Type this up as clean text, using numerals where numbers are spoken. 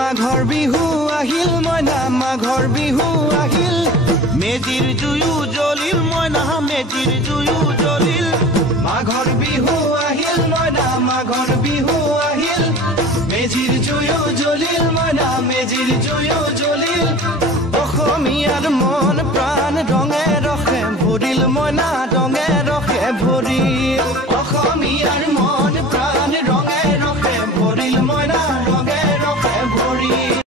মাঘৰ বিহু আহিল মইনা মাঘৰ বিহু আহিল মেজিৰ জুয়ো জ্বলিল মইনা মেজিৰ জুয়ো জ্বলিল মাঘৰ বিহু আহিল মইনা মাঘৰ বিহু আহিল মেজিৰ জুয়ো জ্বলিল মইনা মেজিৰ জুয়ো জ্বলিল অসমীয়াৰ মন প্ৰাণ ৰঙে ৰখে ভৰিল মইনা ৰঙে ৰখে ভৰিল